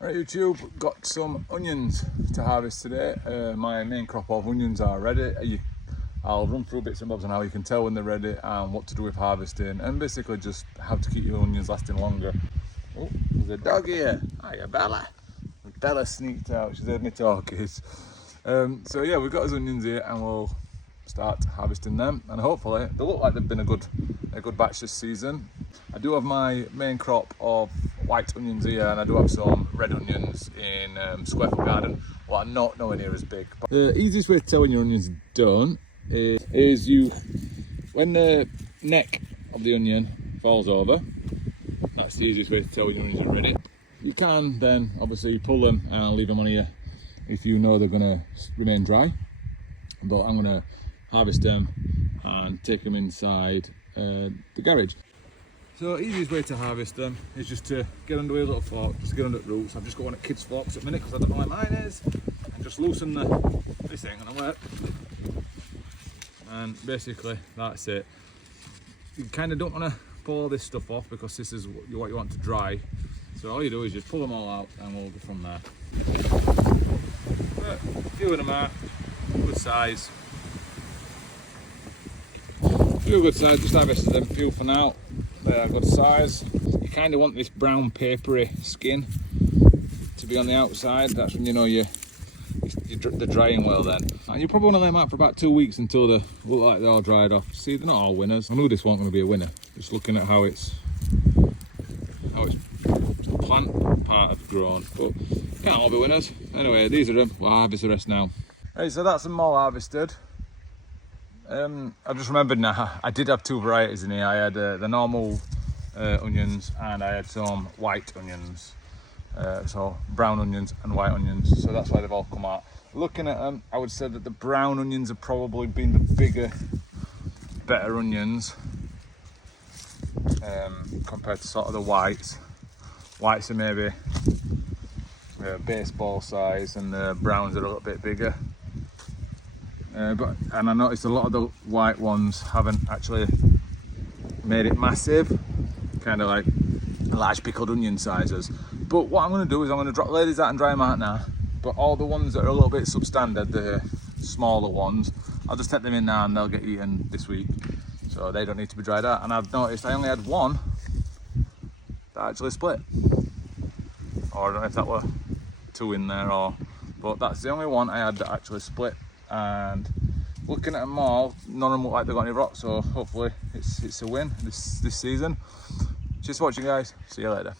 Right, YouTube, got some onions to harvest today. My main crop of onions are ready. I'll run through bits and bobs on how you can tell when they're ready and what to do with harvesting, and basically just how to keep your onions lasting longer. Oh, there's a dog here. Hiya, Bella. Bella sneaked out, she's heard me talkies. So yeah, we've got his onions here and we'll start harvesting them, and hopefully they look like they've been a good batch this season. I do have my main crop of white onions here, and I do have some red onions in Square Foot Garden. Well, I'm not nowhere near as big. But the easiest way to tell when your onion's done is when the neck of the onion falls over. That's the easiest way to tell when your onions are ready. You can then obviously pull them and leave them on here if you know they're going to remain dry. But I'm going to harvest them and take them inside the garage. So easiest way to harvest them is just to get under a little fork, just get under the roots. I've just got one at kids' forks at the minute because I don't know where mine is. And just loosen this thing and I work. And basically that's it. You kind of don't want to pull all this stuff off because this is what you want to dry. So all you do is just pull them all out and we'll go from there. But a few of them are good size. A few good size, just harvested them, a few for now. They are good size. You kind of want this brown papery skin to be on the outside. That's when you know they're drying well then. And you probably want to lay them out for about 2 weeks until they look like they're all dried off. See, they're not all winners. I knew this wasn't going to be a winner. Just looking at how the plant part has grown. But can't all be winners. Anyway, these are them. We'll harvest the rest now. Right, so that's them all harvested. I've just remembered now, I did have two varieties in here. I had the normal onions and I had some white onions. So brown onions and white onions. So that's why they've all come out. Looking at them, I would say that the brown onions have probably been the bigger, better onions compared to sort of the whites. Whites are maybe baseball size and the browns are a little bit bigger. And I noticed a lot of the white ones haven't actually made it massive, kind of like large pickled onion sizes. But what I'm going to do is I'm going to drop ladies out and dry them out now. But all the ones that are a little bit substandard, the smaller ones, I'll just take them in now and they'll get eaten this week. So they don't need to be dried out. And I've noticed I only had one that actually split. Or I don't know if that were two in there but that's the only one I had that actually split. And looking at them all, none of them look like they've got any rot, so hopefully it's a win this season. Cheers for watching, guys. See you later.